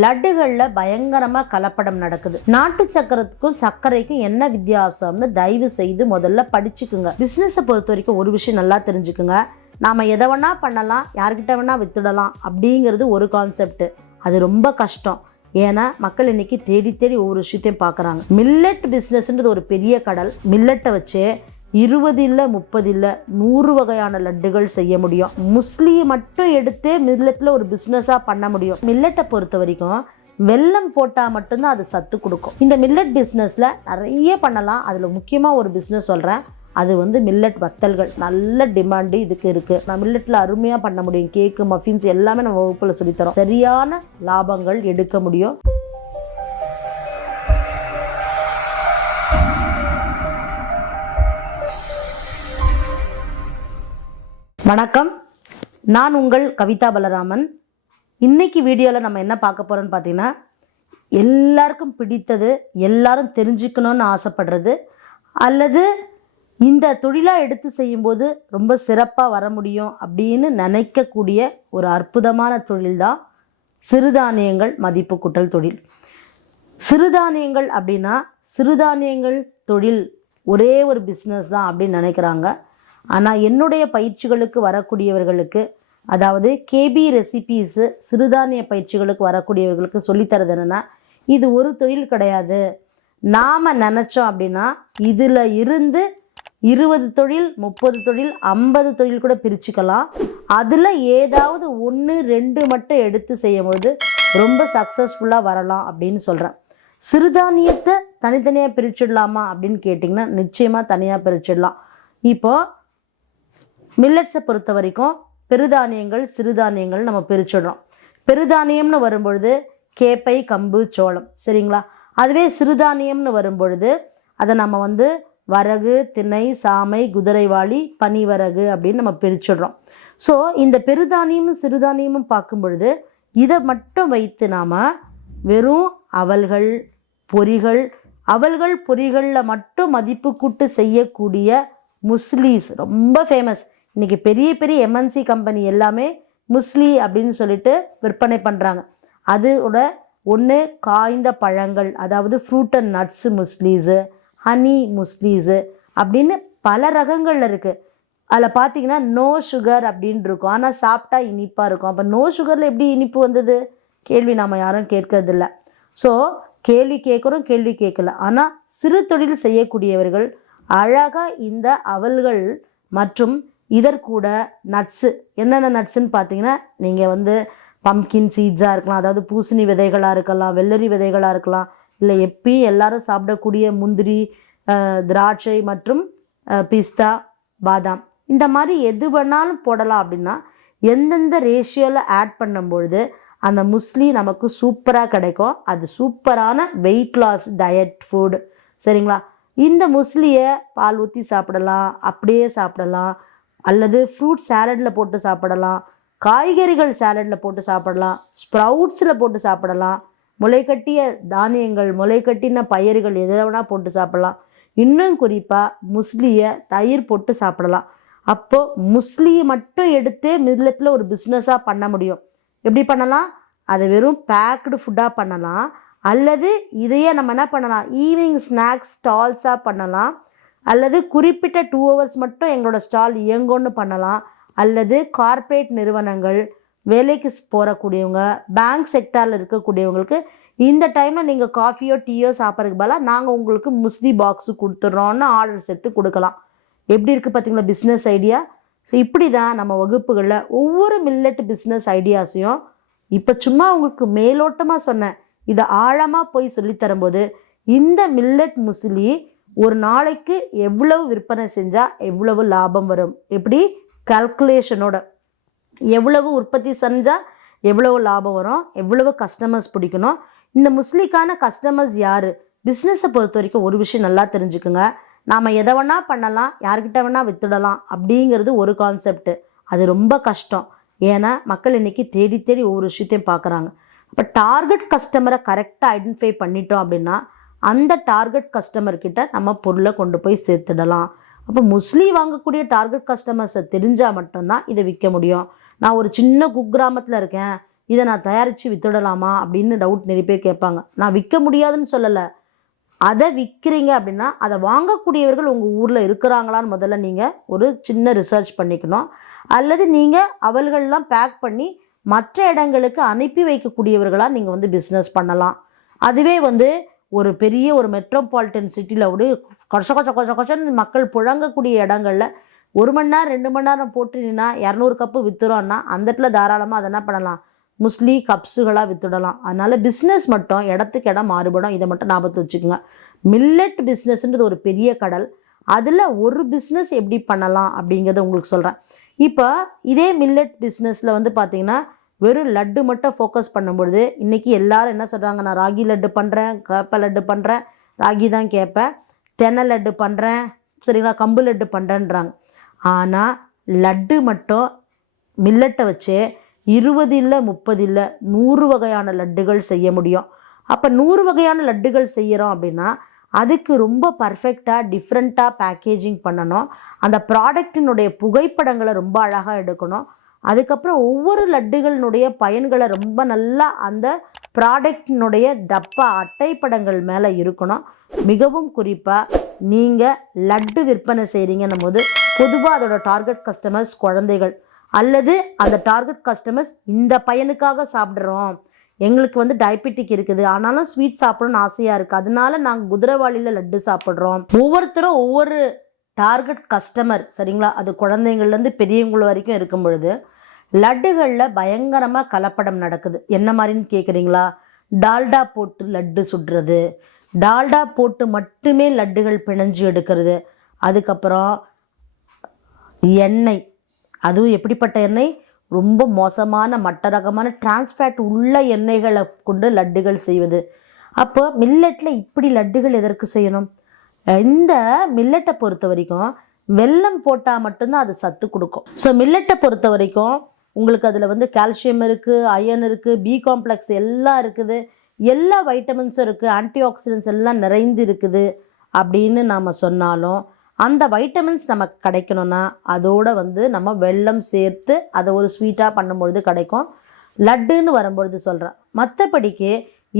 லட்டுகளில் பயங்கரமாக கலப்படம் நடக்குது. நாட்டு சக்கரத்துக்கும் சர்க்கரைக்கும் என்ன வித்தியாசம்னு தயவு செய்து முதல்ல படிச்சுக்குங்க. பிஸ்னஸை பொறுத்த வரைக்கும் ஒரு விஷயம் நல்லா தெரிஞ்சுக்குங்க. நாம் எதை வேணா பண்ணலாம், யார்கிட்ட வேணா வித்துடலாம் அப்படிங்கிறது ஒரு கான்செப்ட். அது ரொம்ப கஷ்டம். ஏன்னா மக்கள் இன்னைக்கு தேடி தேடி ஒவ்வொரு விஷயத்தையும் பார்க்குறாங்க. மில்லட் பிஸ்னஸ்ன்றது ஒரு பெரிய கடல். மில்லட்டை வச்சு 20 இல்லை 30 இல்லை 100 வகையான லட்டுகள் செய்ய முடியும். முஸ்லி மட்டும் எடுத்து மில்லட்டில் ஒரு பிஸ்னஸாக பண்ண முடியும். மில்லட்டை பொறுத்த வரைக்கும் வெல்லம் போட்டால் மட்டும்தான் அது சத்து கொடுக்கும். இந்த மில்லட் பிஸ்னஸில் நிறைய பண்ணலாம். அதில் முக்கியமாக ஒரு பிஸ்னஸ் சொல்கிறேன். அது மில்லட் வத்தல்கள். நல்ல டிமாண்டு இதுக்கு இருக்குது. நான் மில்லட்டில் அருமையாக பண்ண முடியும். கேக்கு, மஃபின்ஸ் எல்லாமே நம்ம வகுப்பில் சொல்லித்தரோம். சரியான லாபங்கள் எடுக்க முடியும். வணக்கம், நான் உங்கள் கவிதா பலராமன். இன்னைக்கு வீடியோவில் நம்ம என்ன பார்க்க போகிறோன்னு பார்த்தீங்கன்னா, எல்லாருக்கும் பிடித்தது, எல்லாரும் தெரிஞ்சுக்கணும்னு ஆசைப்படுறது, அல்லது இந்த தொழிலாக எடுத்து செய்யும்போது ரொம்ப சிறப்பாக வர முடியும் அப்படின்னு நினைக்கக்கூடிய ஒரு அற்புதமான தொழில் தான் சிறுதானியங்கள் மதிப்பு கூட்டல் தொழில். சிறுதானியங்கள் அப்படின்னா சிறுதானியங்கள் தொழில் ஒரே ஒரு பிஸ்னஸ் தான் அப்படின்னு நினைக்கிறாங்க. ஆனால் என்னுடைய பயிற்சிகளுக்கு வரக்கூடியவர்களுக்கு, அதாவது கேபி ரெசிபீஸு சிறுதானிய பயிற்சிகளுக்கு வரக்கூடியவர்களுக்கு சொல்லித்தரது என்னென்னா, இது ஒரு தொழில் கிடையாது. நாம் நினச்சோம் அப்படின்னா இதில் இருந்து 20 தொழில், 30 தொழில், 50 தொழில் கூட பிரிச்சுக்கலாம். அதில் ஏதாவது 1, 2 மட்டும் எடுத்து செய்யும்போது ரொம்ப சக்ஸஸ்ஃபுல்லாக வரலாம் அப்படின்னு சொல்கிறேன். சிறுதானியத்தை தனித்தனியாக பிரிச்சிடலாமா அப்படின்னு கேட்டிங்கன்னா, நிச்சயமாக தனியாக பிரிச்சிடலாம். இப்போது மில்லட்ஸை பொறுத்த வரைக்கும் பெருதானியங்கள், சிறுதானியங்கள் நம்ம பிரிச்சிடுறோம். பெருதானியம்னு வரும்பொழுது கேப்பை, கம்பு, சோளம், சரிங்களா? அதுவே சிறுதானியம்னு வரும்பொழுது அதை நம்ம வரகு, திணை, சாமை, குதிரைவாளி, பனிவரகு அப்படின்னு நம்ம பிரிச்சிடுறோம். ஸோ இந்த பெருதானியமும் சிறுதானியமும் பார்க்கும் பொழுது இதை மட்டும் வைத்து நாம் வெறும் அவல்கள், பொரிகள், அவல்கள் பொரிகளில் மட்டும் மதிப்பு கூட்டு செய்யக்கூடிய முஸ்லீஸ் ரொம்ப ஃபேமஸ். இன்றைக்கி பெரிய பெரிய எம்என்சி கம்பெனி எல்லாமே முஸ்லி அப்படின்னு சொல்லிட்டு விற்பனை பண்ணுறாங்க. அதோட ஒன்று காய்ந்த பழங்கள், அதாவது ஃப்ரூட் அண்ட் நட்ஸு முஸ்லீஸு, ஹனி முஸ்லீஸு அப்படின்னு பல ரகங்கள் இருக்குது. அதில் பார்த்தீங்கன்னா நோ சுகர் அப்படின்னு இருக்கும், ஆனால் சாப்பிட்டா இனிப்பாக இருக்கும். அப்போ நோ சுகரில் எப்படி இனிப்பு வந்தது கேள்வி நாம் யாரும் கேட்கறதில்ல. ஸோ கேள்வி கேட்குறோம், கேள்வி கேட்கல. ஆனால் சிறு தொழில் செய்யக்கூடியவர்கள் அழகாக இந்த அவல்கள் மற்றும் இதற்கூட நட்ஸு, என்னென்ன நட்ஸுன்னு பார்த்தீங்கன்னா, நீங்கள் பம்கின் சீட்ஸாக இருக்கலாம், அதாவது பூசணி விதைகளாக இருக்கலாம், வெள்ளரி விதைகளாக இருக்கலாம், இல்லை எப்பயும் எல்லாரும் சாப்பிடக்கூடிய முந்திரி, திராட்சை மற்றும் பிஸ்தா, பாதாம், இந்த மாதிரி எது வேணாலும் போடலாம். அப்படின்னா எந்தெந்த ரேஷியோவில் ஆட் பண்ணும்பொழுது அந்த முஸ்லி நமக்கு சூப்பராக கிடைக்கும். அது சூப்பரான வெயிட் லாஸ் டயட் ஃபுட், சரிங்களா? இந்த முஸ்லியை பால் ஊற்றி சாப்பிடலாம், அப்படியே சாப்பிடலாம், அல்லது ஃப்ரூட் சாலடில் போட்டு சாப்பிடலாம், காய்கறிகள் சாலடில் போட்டு சாப்பிடலாம், ஸ்ப்ரவுட்ஸில் போட்டு சாப்பிடலாம், முளைக்கட்டிய தானியங்கள், முளைக்கட்டின பயிர்கள் எதில் வேணால் போட்டு சாப்பிடலாம். இன்னும் குறிப்பாக முஸ்லியை தயிர் போட்டு சாப்பிடலாம். அப்போது முஸ்லியை மட்டும் எடுத்து மில்லட்டில் ஒரு பிஸ்னஸாக பண்ண முடியும். எப்படி பண்ணலாம்? அதை வெறும் பேக்டு ஃபுட்டாக பண்ணலாம், அல்லது இதையே நம்ம என்ன பண்ணலாம், ஈவினிங் ஸ்நாக்ஸ் ஸ்டால்ஸாக பண்ணலாம், அல்லது குறிப்பிட்ட 2 hours மட்டும் எங்களோட ஸ்டால் இயங்கும்னு பண்ணலாம், அல்லது கார்ப்பரேட் நிறுவனங்கள், வேலைக்கு போகக்கூடியவங்க, பேங்க் செக்டாரில் இருக்கக்கூடியவங்களுக்கு இந்த டைமில் நீங்கள் காஃபியோ டீயோ சாப்பிட்றதுக்கு பதிலாக நாங்கள் உங்களுக்கு முஸ்லி பாக்ஸு கொடுத்துட்றோன்னு ஆர்டர்ஸ் எடுத்து கொடுக்கலாம். எப்படி இருக்குது பார்த்தீங்களா பிஸ்னஸ் ஐடியா? ஸோ இப்படி தான் நம்ம வகுப்புகளில் ஒவ்வொரு மில்லட் பிஸ்னஸ் ஐடியாஸையும் இப்போ சும்மா உங்களுக்கு மேலோட்டமாக சொன்னேன். இதை ஆழமாக போய் சொல்லித்தரும்போது இந்த மில்லட் முஸ்லி ஒரு நாளைக்கு எவ்வளவு விற்பனை செஞ்சால் எவ்வளவு லாபம் வரும், எப்படி கால்குலேஷனோட, எவ்வளவு உற்பத்தி செஞ்சால் எவ்வளவு லாபம் வரும், எவ்வளவு கஸ்டமர்ஸ் பிடிக்கணும், இந்த முஸ்லிக்கான கஸ்டமர்ஸ் யார். பிஸ்னஸை பொறுத்த வரைக்கும் ஒரு விஷயம் நல்லா தெரிஞ்சுக்குங்க. நாம் எதை வேணா பண்ணலாம், யார்கிட்ட வேணால் வித்துடலாம் அப்படிங்கிறது ஒரு கான்செப்ட். அது ரொம்ப கஷ்டம். ஏன்னா மக்கள் இன்றைக்கி தேடி தேடி ஒவ்வொரு விஷயத்தையும் பார்க்குறாங்க. அப்போ டார்கெட் கஸ்டமரை கரெக்டாக ஐடென்டிஃபை பண்ணிட்டோம் அப்படின்னா அந்த டார்கெட் கஸ்டமர்கிட்ட நம்ம பொருளை கொண்டு போய் சேர்த்துடலாம். அப்போ முஸ்லி வாங்கக்கூடிய டார்கெட் கஸ்டமர்ஸை தெரிஞ்சால் மட்டும்தான் இதை விற்க முடியும். நான் ஒரு சின்ன குக்கிராமத்தில் இருக்கேன், இதை நான் தயாரித்து வித்துடலாமா அப்படின்னு டவுட் நிறைய பேர் கேட்பாங்க. நான் விற்க முடியாதுன்னு சொல்லலை, அதை விற்கிறீங்க அப்படின்னா அதை வாங்கக்கூடியவர்கள் உங்கள் ஊரில் இருக்கிறாங்களான்னு முதல்ல நீங்கள் ஒரு சின்ன ரிசர்ச் பண்ணிக்கணும். அல்லது நீங்கள் அவர்கள்லாம் பேக் பண்ணி மற்ற இடங்களுக்கு அனுப்பி வைக்கக்கூடியவர்களாக நீங்கள் வந்து பிஸ்னஸ் பண்ணலாம். அதுவே வந்து ஒரு பெரிய ஒரு மெட்ரோபாலிட்டன் சிட்டியில் ஒரு கொச்சன்னு மக்கள் புழங்கக்கூடிய இடங்களில் 1 மணி நேரம் 2 மணி நேரம் போட்டுனா 200 கப்பு விற்றுறோன்னா அந்த இடத்துல தாராளமாக அதை என்ன பண்ணலாம், முஸ்லி கப்ஸுகளாக விற்றுடலாம். அதனால் பிஸ்னஸ் மட்டும் இடத்துக்கு இடம் மாறுபடும், இதை மட்டும் ஞாபகத்தில் வச்சுக்கோங்க. மில்லட் பிஸ்னஸ்ன்றது ஒரு பெரிய கடல். அதில் ஒரு பிஸ்னஸ் எப்படி பண்ணலாம் அப்படிங்கிறத உங்களுக்கு சொல்கிறேன். இப்போ இதே மில்லட் பிஸ்னஸில் வந்து பார்த்திங்கன்னா வெறும் லட்டு மட்டும் ஃபோக்கஸ் பண்ணும்பொழுது இன்றைக்கி எல்லோரும் என்ன சொல்கிறாங்க, நான் ராகி லட்டு பண்ணுறேன், கேப்ப லட்டு பண்ணுறேன், ராகி தான் கேட்பேன், தென்னை லட்டு பண்ணுறேன், சரிங்களா, கம்பு லட்டு பண்ணுறேன்றாங்க. ஆனால் லட்டு மட்டும் மில்லட்டை வச்சு 20 இல்லை 30 இல்லை 100 வகையான லட்டுகள் செய்ய முடியும். அப்போ 100 வகையான லட்டுகள் செய்கிறோம் அப்படின்னா அதுக்கு ரொம்ப பர்ஃபெக்டாக டிஃப்ரெண்ட்டாக பேக்கேஜிங் பண்ணணும். அந்த ப்ராடக்டினுடைய புகைப்படங்களை ரொம்ப அழகாக எடுக்கணும். அதுக்கப்புறம் ஒவ்வொரு லட்டுகளினுடைய பயன்களை ரொம்ப நல்லா அந்த ப்ராடக்டினுடைய டப்பா அட்டைப்படங்கள் மேலே இருக்கணும். மிகவும் குறிப்பாக நீங்கள் லட்டு விற்பனை செய்கிறீங்கன்னும் போது பொதுவாக அதோட டார்கெட் கஸ்டமர்ஸ் குழந்தைகள், அல்லது அந்த டார்கெட் கஸ்டமர்ஸ் இந்த பையனுக்காக சாப்பிட்றோம், எங்களுக்கு வந்து டயபெட்டிக் இருக்குது ஆனாலும் ஸ்வீட் சாப்பிடணும்னு ஆசையாக இருக்குது, அதனால நாங்கள் குதிரைவாளியில் லட்டு சாப்பிட்றோம். ஒவ்வொருத்தரும் ஒவ்வொரு டார்கெட் கஸ்டமர், சரிங்களா, அது குழந்தைங்கள்லேருந்து பெரியவங்கள வரைக்கும் இருக்கும் பொழுது லட்டுகளில் பயங்கரமாக கலப்படம் நடக்குது. என்ன மாதிரின்னு கேட்குறீங்களா? டால்டா போட்டு லட்டு சுடுறது, டால்டா போட்டு மட்டுமே லட்டுகள் பிணைஞ்சு எடுக்கிறது, அதுக்கப்புறம் எண்ணெய், அதுவும் எப்படிப்பட்ட எண்ணெய், ரொம்ப மோசமான மட்ட ரகமான டிரான்ஸ்ஃபேட் உள்ள எண்ணெய்களை கொண்டு லட்டுகள் செய்வது. அப்போ மில்லட்டில் இப்படி லட்டுகள் எதற்கு செய்யணும்? இந்த மில்லட்டை பொறுத்த வரைக்கும் வெல்லம் போட்டால் மட்டும்தான் அது சத்து கொடுக்கும். ஸோ மில்லட்டை பொறுத்த வரைக்கும் உங்களுக்கு அதில் வந்து கால்சியம் இருக்குது, அயன் இருக்குது, பி காம்ப்ளெக்ஸ் எல்லாம் இருக்குது, எல்லா வைட்டமின்ஸும் இருக்குது, ஆன்டி ஆக்சிடென்ட்ஸ் எல்லாம் நிறைந்து இருக்குது அப்படின்னு நாம் சொன்னாலும் அந்த வைட்டமின்ஸ் நமக்கு கிடைக்கணும்னா அதோடு வந்து நம்ம வெல்லம் சேர்த்து அதை ஒரு ஸ்வீட்டாக பண்ணும்பொழுது கிடைக்கும். லட்டுன்னு வரும்பொழுது சொல்கிறேன். மற்றபடிக்கு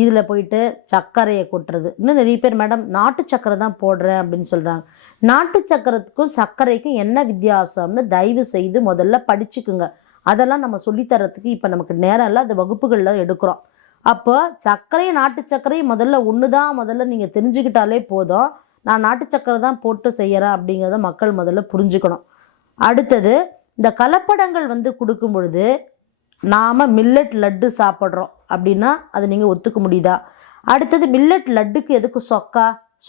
இதில் போயிட்டு சர்க்கரையை கொட்டுறது, இன்னும் நிறைய பேர் மேடம் நாட்டு சர்க்கரை தான் போடுறேன் அப்படின்னு சொல்கிறாங்க. நாட்டு சர்க்கரைக்கும் சர்க்கரைக்கும் என்ன வித்தியாசம்னு தயவு செய்து முதல்ல படிச்சுக்குங்க. அதெல்லாம் நம்ம சொல்லித்தரத்துக்கு இப்போ நமக்கு நேரம் இல்லை, அது வகுப்புகளில் எடுக்கிறோம். அப்போ சர்க்கரையும் நாட்டு சர்க்கரையும் முதல்ல நீங்கள் தெரிஞ்சுக்கிட்டாலே போதும். நான் நாட்டு சர்க்கரை தான் போட்டு செய்கிறேன் அப்படிங்கிறத மக்கள் முதல்ல புரிஞ்சுக்கணும். அடுத்தது இந்த கலப்படங்கள் வந்து கொடுக்கும் பொழுது நாம் மில்லட் லட்டு சாப்பிட்றோம் அப்படின்னா அது நீங்கள் ஒத்துக்க முடியுதா? அடுத்தது மில்லட் லட்டுக்கு எதுக்கு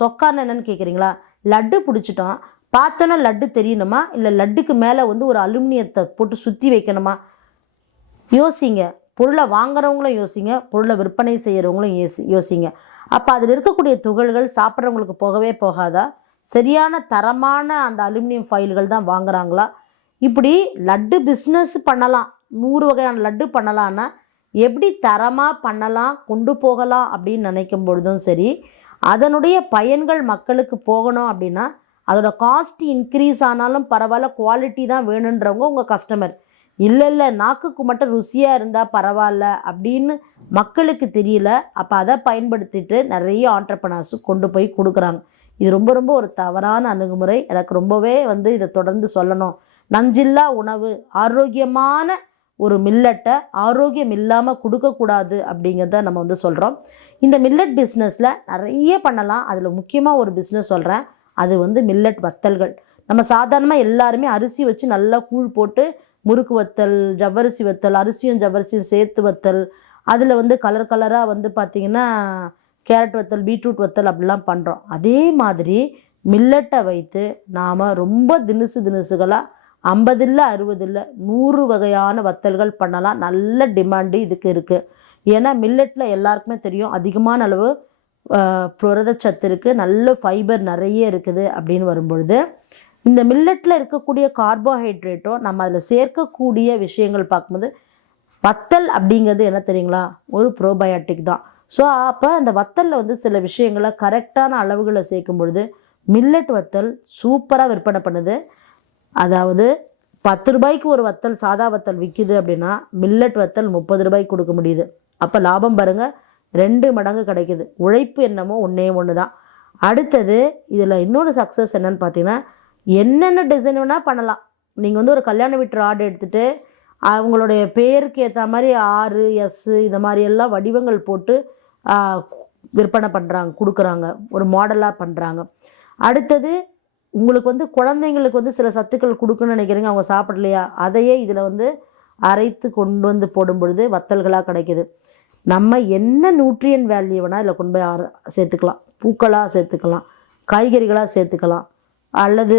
சொக்கான்னு என்னன்னு கேட்குறீங்களா? லட்டு பிடிச்சிட்டோம், பார்த்தோன்னா லட்டு தெரியணுமா, இல்லை லட்டுக்கு மேலே வந்து ஒரு அலுமினியத்தை போட்டு சுற்றி வைக்கணுமா? யோசிங்க. பொருளை வாங்குறவங்களும் யோசிங்க, பொருளை விற்பனை செய்கிறவங்களும் யோசிங்க. அப்போ அதில் இருக்கக்கூடிய துகள்கள் சாப்பிட்றவங்களுக்கு போகவே போகாதா? சரியான தரமான அந்த அலுமினியம் ஃபாயில்கள் தான் வாங்குறாங்களா? இப்படி லட்டு பிஸ்னஸ் பண்ணலாம், 100 வகையான லட்டு பண்ணலான்னா எப்படி தரமாக பண்ணலாம், கொண்டு போகலாம் அப்படின்னு நினைக்கும் பொழுதும் சரி, அதனுடைய பயன்கள் மக்களுக்கு போகணும் அப்படின்னா அதோட காஸ்ட் இன்க்ரீஸ் ஆனாலும் பரவாயில்ல, குவாலிட்டி தான் வேணுன்றவங்க உங்கள் கஸ்டமர். இல்லை நாக்குக்கு மட்டும் ருசியாக இருந்தால் பரவாயில்ல அப்படின்னு மக்களுக்கு தெரியல. அப்போ அதை பயன்படுத்திட்டு நிறைய ஆண்டர்ப்ரனர்ஸ் கொண்டு போய் கொடுக்குறாங்க. இது ரொம்ப ரொம்ப ஒரு தவறான அணுகுமுறை. எனக்கு ரொம்பவே வந்து இதை தொடர்ந்து சொல்லணும். நஞ்சில்லா உணவு, ஆரோக்கியமான ஒரு மில்லட்டை ஆரோக்கியம் இல்லாமல் கொடுக்கக்கூடாது அப்படிங்கிறத நம்ம வந்து சொல்கிறோம். இந்த மில்லட் பிஸ்னஸில் நிறைய பண்ணலாம். அதில் முக்கியமாக ஒரு பிஸ்னஸ் சொல்கிறேன், அது வந்து மில்லட் வத்தல்கள். நம்ம சாதாரணமாக எல்லாருமே அரிசி வச்சு நல்லா கூழ் போட்டு முறுக்கு வத்தல், ஜவ்வரிசி வத்தல், அரிசியும் ஜவ்வரிசியும் சேர்த்து வத்தல், அதில் வந்து கலர் கலராக வந்து பார்த்திங்கன்னா கேரட் வத்தல், பீட்ரூட் வத்தல் அப்படிலாம் பண்ணுறோம். அதே மாதிரி மில்லட்டை வைத்து நாம் ரொம்ப தினுசுகளாக 50 இல்லை 60 இல்லை 100 வகையான வத்தல்கள் பண்ணலாம். நல்ல டிமாண்டு இதுக்கு இருக்குது. ஏன்னா மில்லட்டில் எல்லாருக்குமே தெரியும் அதிகமான அளவு புரதச்சத்து இருக்குது, நல்ல ஃபைபர் நிறைய இருக்குது அப்படின்னு வரும்பொழுது இந்த மில்லட்டில் இருக்கக்கூடிய கார்போஹைட்ரேட்டோ நம்ம அதில் சேர்க்கக்கூடிய விஷயங்கள் பார்க்கும்போது வத்தல் அப்படிங்கிறது என்ன தெரியுங்களா, ஒரு ப்ரோபயோட்டிக் தான். ஸோ அப்போ அந்த வத்தலில் வந்து சில விஷயங்களை கரெக்டான அளவுகளை சேர்க்கும் பொழுது மில்லட் வத்தல் சூப்பராக விற்பனை பண்ணுது. அதாவது 10 ரூபாய்க்கு ஒரு வத்தல் சாதா வத்தல் விற்கிது அப்படின்னா மில்லட் வத்தல் 30 ரூபாய்க்கு கொடுக்க முடியுது. அப்போ லாபம் பாருங்கள் 2 மடங்கு கிடைக்குது. உழைப்பு என்னமோ ஒன்று தான். அடுத்தது இதில் இன்னொரு சக்ஸஸ் என்னன்னு பார்த்தீங்கன்னா, என்னென்ன டிசைன் வேணால் பண்ணலாம். நீங்கள் வந்து ஒரு கல்யாண வீட்டு ஆர்டர் எடுத்துகிட்டு அவங்களுடைய பேருக்கு ஏற்ற மாதிரி RS இந்த மாதிரி எல்லாம் வடிவங்கள் போட்டு விற்பனை பண்ணுறாங்க, கொடுக்குறாங்க, ஒரு மாடலாக பண்ணுறாங்க. அடுத்தது உங்களுக்கு வந்து குழந்தைங்களுக்கு வந்து சில சத்துக்கள் கொடுக்குன்னு நினைக்கிறீங்க, அவங்க சாப்பிடலையா, அதையே இதில் வந்து அரைத்து கொண்டு வந்து போடும் பொழுது வத்தல்களாக கிடைக்கிது. நம்ம என்ன நியூட்ரியன் வேல்யூ வேணால் இதில் கொண்டு போய் சேர்த்துக்கலாம். பூக்களாக சேர்த்துக்கலாம், காய்கறிகளாக சேர்த்துக்கலாம், அல்லது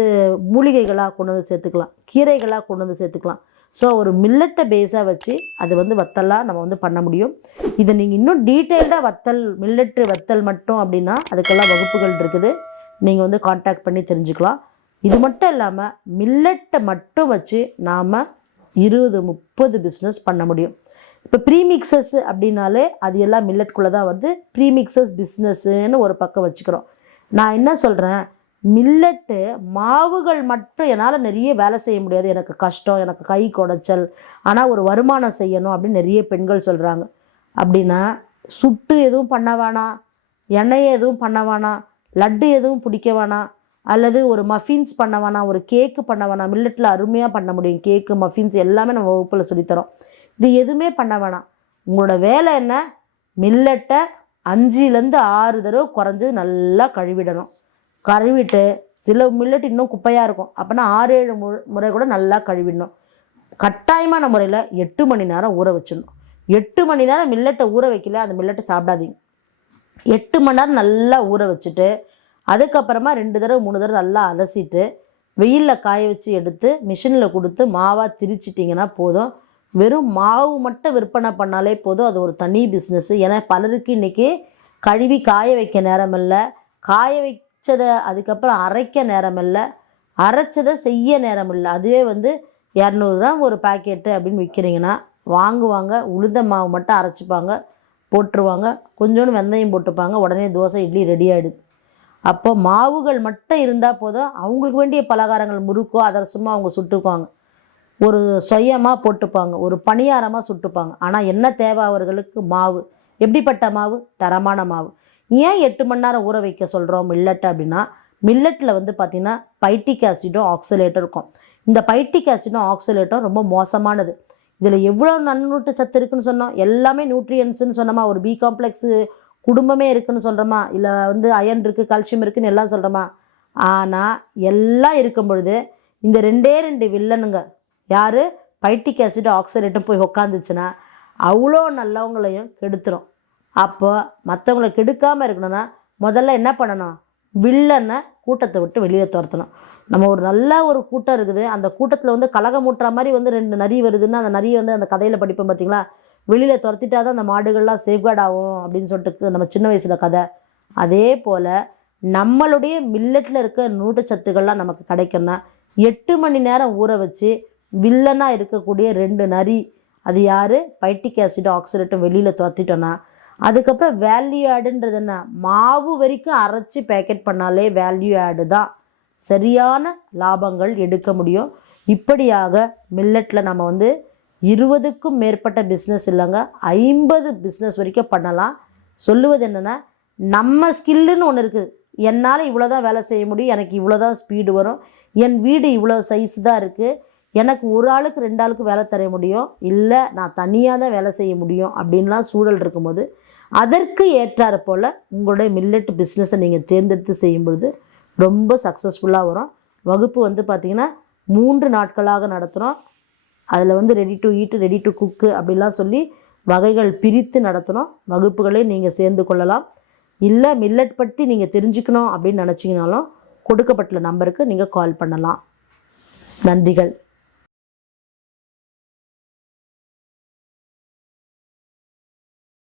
மூலிகைகளாக கொண்டு வந்து சேர்த்துக்கலாம், கீரைகளாக கொண்டு வந்து சேர்த்துக்கலாம். ஸோ ஒரு மில்லட்டை பேஸாக வச்சு அது வந்து வத்தலாக நம்ம வந்து பண்ண முடியும். இதை நீங்கள் இன்னும் டீட்டெயில்டாக வத்தல் மில்லட்டு வத்தல் மட்டும் அப்படின்னா அதுக்கெல்லாம் வகுப்புகள் இருக்குது, நீங்கள் வந்து காண்டாக்ட் பண்ணி தெரிஞ்சுக்கலாம். இது மட்டும் இல்லாமல் மில்லட்டை மட்டும் வச்சு நாம் 20-30 பிஸ்னஸ் பண்ண முடியும். இப்போ ப்ரீமிக்சஸ் அப்படின்னாலே அது எல்லாம் மில்லட்குள்ளே தான் வருது. ப்ரீமிக்சஸ் பிஸ்னஸ்ன்னு ஒரு பக்கம் வச்சுக்கிறோம். நான் என்ன சொல்கிறேன், மில்லட்டு மாவுகள் மட்டும் என்னால் நிறைய வேலை செய்ய முடியாது, எனக்கு கஷ்டம், எனக்கு கை குடைச்சல், ஆனால் ஒரு வருமானம் செய்யணும் அப்படின்னு நிறைய பெண்கள் சொல்கிறாங்க. அப்படின்னா சுட்டு எதுவும் பண்ண வேணாம், எண்ணெயை எதுவும் பண்ண வேணாம், லட்டு எதுவும் பிடிக்க வேணாம், அல்லது ஒரு மஃபின்ஸ் பண்ண வேணாம், ஒரு கேக்கு பண்ண வேணாம். மில்லட்டில் அருமையாக பண்ண முடியும். கேக்கு, மஃபின்ஸ் எல்லாமே நம்ம வகுப்பில் சொல்லித்தரோம். இது எதுவுமே பண்ண வேணாம். உங்களோட வேலை என்ன, மில்லட்டை 5-6 தடவை குறைஞ்சது நல்லா கழுவிடணும். கழுவிட்டு சில மில்லட் இன்னும் குப்பையாக இருக்கும், அப்போனா 6-7 முறை கூட நல்லா கழுவிடணும். கட்டாயமான முறையில் 8 மணி நேரம் ஊற வச்சிடணும். 8 மணி நேரம் மில்லட்டை ஊற வைக்கல அந்த மில்லட்டை சாப்பிடாதீங்க. 8 மணி நேரம் நல்லா ஊற வச்சுட்டு அதுக்கப்புறமா 2 தடவை 3 தடவை நல்லா அலசிட்டு வெயிலில் காய வச்சு எடுத்து மிஷினில் கொடுத்து மாவாக திரிச்சிட்டிங்கன்னா போதும். வெறும் மாவு மட்டும் விற்பனை பண்ணாலே போதும், அது ஒரு தனி பிஸ்னஸ்ஸு. ஏன்னா பலருக்கு இன்றைக்கி கழுவி காய வைக்க நேரம் இல்லை, காய வச்சதை அதுக்கப்புறம் அரைக்க நேரம் இல்லை, அரைச்சதை செய்ய நேரம் இல்லை. அதுவே வந்து 200 கிராம் ஒரு பாக்கெட்டு அப்படின்னு விற்கிறீங்கன்னா வாங்குவாங்க. உளுந்த மாவு மட்டும் அரைச்சிப்பாங்க, போட்டுருவாங்க, கொஞ்சோண்டு வெந்தயம் போட்டுப்பாங்க, உடனே தோசை இட்லி ரெடி ஆகிடுது. அப்போ மாவுகள் மட்டும் இருந்தால் போதும், அவங்களுக்கு வேண்டிய பலகாரங்கள் முறுக்கோ அதிரசமோ அவங்க சுட்டுக்குவாங்க, ஒரு சொயமாக போட்டுப்பாங்க, ஒரு பணியாரமாக சுட்டுப்பாங்க. ஆனால் என்ன தேவை அவர்களுக்கு, மாவு. எப்படிப்பட்ட மாவு, தரமான மாவு. ஏன் 8 மணி நேரம் ஊற வைக்க சொல்கிறோம் மில்லட் அப்படின்னா, மில்லட்டில் வந்து பார்த்திங்கன்னா பைட்டிக் ஆசிடும் ஆக்சலேட்டும் இருக்கும். இந்த பைட்டிக் ஆசிடும் ஆக்சலேட்டும் ரொம்ப மோசமானது. இதில் எவ்வளோ நன்னூட்ட சத்து இருக்குதுன்னு சொன்னோம், எல்லாமே நியூட்ரியன்ஸுன்னு சொன்னோமா, ஒரு பி காம்ப்ளெக்ஸு குடும்பமே இருக்குதுன்னு சொல்கிறோமா, இல்லை வந்து அயன் இருக்குது, கால்சியம் இருக்குதுன்னு எல்லாம் சொல்கிறோமா. ஆனால் எல்லாம் இருக்கும் பொழுது இந்த 2 வில்லனுங்க, யார், பைட்டிக் ஆசிட் ஆக்சலேட்டும் போய் உக்காந்துச்சுன்னா அவ்வளோ நல்லவங்களையும் கெடுத்துரும். அப்போ மற்றவங்களை கெடுக்காமல் இருக்கணும்னா முதல்ல என்ன பண்ணணும், வில்லனை கூட்டத்தை விட்டு வெளியே துரத்தணும். நம்ம ஒரு நல்ல ஒரு கூட்டம் இருக்குது, அந்த கூட்டத்தில் வந்து கலகம் மூட்டுற மாதிரி வந்து 2 நரி வருதுன்னா அந்த நரியை வந்து அந்த கதையில் படிப்போம் பார்த்தீங்களா, வெளியில் துரத்திட்டா தான் அந்த மாடுகள்லாம் சேஃப்கார்ட் ஆகும் அப்படின்னு சொல்லிட்டு நம்ம சின்ன வயசில் கதை. அதே போல் நம்மளுடைய மில்லட்டில் இருக்க நூட்டச்சத்துக்கள்லாம் நமக்கு கிடைக்கும்னா 8 மணி நேரம் ஊற வச்சு வில்லனாக இருக்கக்கூடிய 2 நரி, அது யார், பைட்டிக் ஆசிட் ஆக்சலேட்டும் வெளியில் துரத்திட்டோன்னா அதுக்கப்புறம் வேல்யூ ஆடுன்றது என்ன, மாவு வரைக்கும் அரைச்சி பேக்கெட் பண்ணாலே வேல்யூ ஆடு தான். சரியான லாபங்கள் எடுக்க முடியும். இப்படியாக மில்லட்டில் நம்ம வந்து 20க்கும் மேற்பட்ட பிஸ்னஸ் இல்லைங்க, 50 பிஸ்னஸ் வரைக்கும் பண்ணலாம். சொல்லுவது என்னென்னா, நம்ம ஸ்கில்லுன்னு ஒன்று இருக்குது. என்னால் இவ்வளோ தான் வேலை செய்ய முடியும், எனக்கு இவ்வளோ தான் ஸ்பீடு வரும், என் வீடு இவ்வளோ சைஸ் தான் இருக்குது, எனக்கு ஒரு ஆளுக்கு 2 ஆளுக்கு வேலை தர முடியும், இல்லை நான் தனியாக தான் வேலை செய்ய முடியும் அப்படின்லாம் சூழல் இருக்கும்போது அதற்கு ஏற்றாறு போல் உங்களுடைய மில்லட் பிஸ்னஸை நீங்கள் தேர்ந்தெடுத்து செய்யும்பொழுது ரொம்ப சக்ஸஸ்ஃபுல்லாக வரும். வகுப்பு வந்து பார்த்திங்கன்னா 3 நாட்களாக நடத்துகிறோம். அதில் வந்து ready to eat, ready to cook அப்படிலாம் சொல்லி வகைகள் பிரித்து நடத்துகிறோம். வகுப்புகளை நீங்கள் சேர்ந்து கொள்ளலாம். இல்லை மில்லட் பற்றி நீங்கள் தெரிஞ்சுக்கணும் அப்படின்னு நினச்சிங்கனாலும் கொடுக்கப்பட்ட நம்பருக்கு நீங்கள் கால் பண்ணலாம். நன்றிகள்.